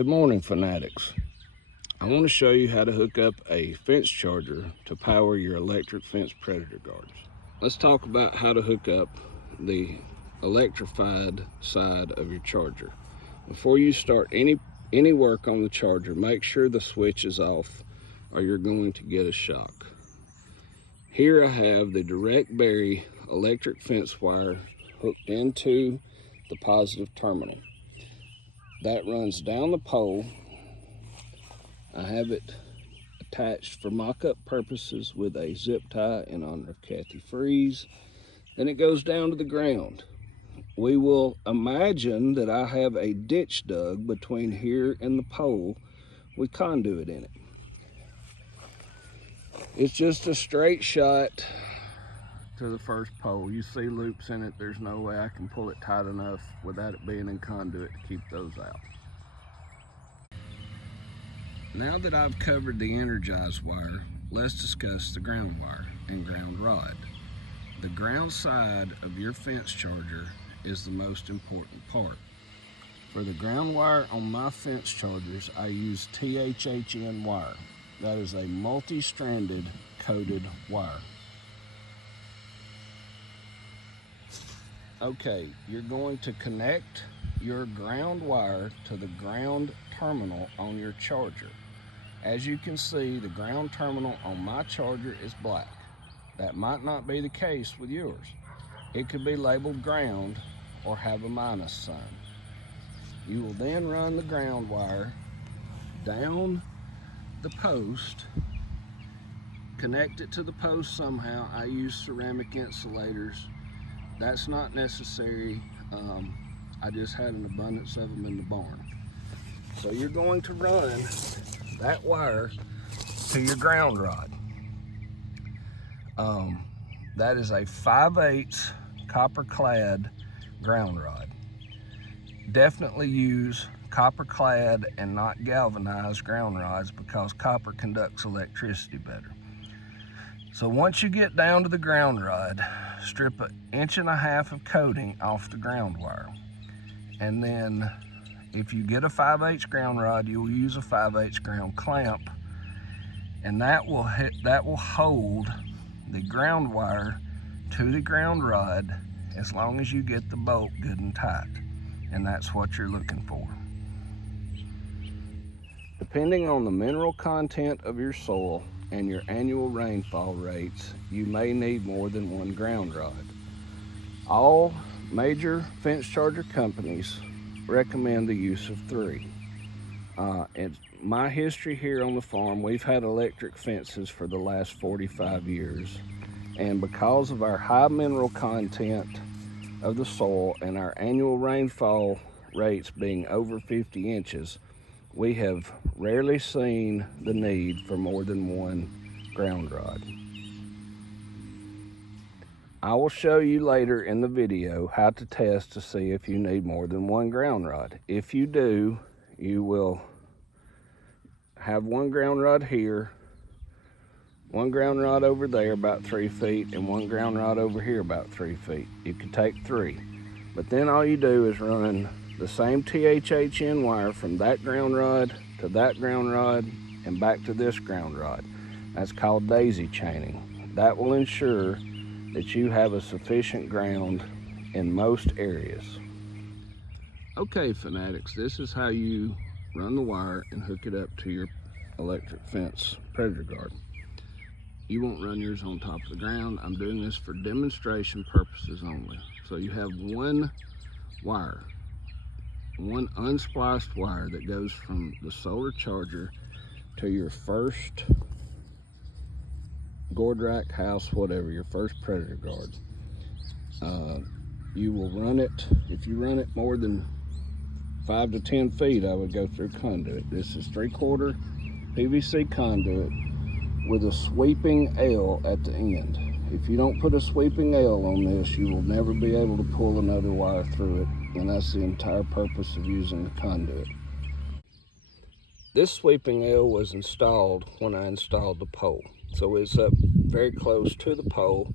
Good morning, fanatics. I want to show you how to hook up a fence charger to power your electric fence predator guards. Let's talk about how to hook up the electrified side of your charger. Before you start any work on the charger, make sure the switch is off or you're going to get a shock. Here I have the direct bury electric fence wire hooked into the positive terminal. That runs down the pole. I have it attached for mock-up purposes with a zip tie in honor of Kathy Freeze. Then it goes down to the ground. We will imagine that I have a ditch dug between here and the pole with conduit in it. It's just a straight shot to the first pole. You see loops in it. There's no way I can pull it tight enough without it being in conduit to keep those out. Now that I've covered the energized wire, let's discuss the ground wire and ground rod. The ground side of your fence charger is the most important part. For the ground wire on my fence chargers, I use THHN wire. That is a multi-stranded coated wire. Okay, you're going to connect your ground wire to the ground terminal on your charger. As you can see, the ground terminal on my charger is black. That might not be the case with yours. It could be labeled ground or have a minus sign. You will then run the ground wire down the post, connect it to the post somehow. I use ceramic insulators. That's not necessary. I just had an abundance of them in the barn. So you're going to run that wire to your ground rod. That is a 5/8 copper clad ground rod. Definitely use copper clad and not galvanized ground rods because copper conducts electricity better. So once you get down to the ground rod, strip 1.5 inches of coating off the ground wire. And then if you get a 5/8 ground rod, you'll use a 5/8 ground clamp, and that will hold the ground wire to the ground rod as long as you get the bolt good and tight. And that's what you're looking for. Depending on the mineral content of your soil and your annual rainfall rates, you may need more than one ground rod. All major fence charger companies recommend the use of 3. In my history here on the farm, we've had electric fences for the last 45 years. And because of our high mineral content of the soil and our annual rainfall rates being over 50 inches, we have rarely seen the need for more than one ground rod. I will show you later in the video how to test to see if you need more than one ground rod. If you do, you will have one ground rod here, one ground rod over there about 3 feet, and one ground rod over here about 3 feet. You can take 3, but then all you do is run the same THHN wire from that ground rod to that ground rod and back to this ground rod. That's called daisy chaining. That will ensure that you have a sufficient ground in most areas. Okay, fanatics, this is how you run the wire and hook it up to your electric fence predator guard. You won't run yours on top of the ground. I'm doing this for demonstration purposes only. So you have one wire, one unspliced wire that goes from the solar charger to your first gourd rack, house, whatever, your first predator guard. You will run it, if you run it more than 5 to 10 feet, I would go through conduit. This is 3/4 PVC conduit with a sweeping L at the end. If you don't put a sweeping L on this, you will never be able to pull another wire through it, and that's the entire purpose of using the conduit. This sweeping L was installed when I installed the pole. So it's up very close to the pole.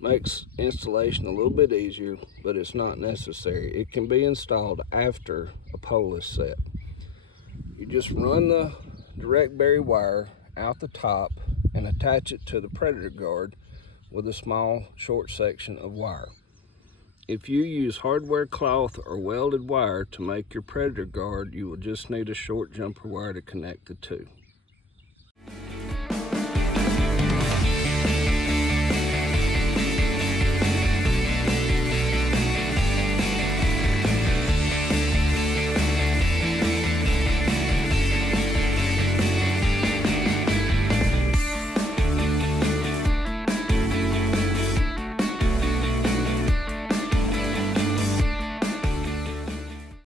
Makes installation a little bit easier, but it's not necessary. It can be installed after a pole is set. just run the direct bury wire out the top and attach it to the predator guard with a small short section of wire. If you use hardware cloth or welded wire to make your predator guard, you will just need a short jumper wire to connect the two.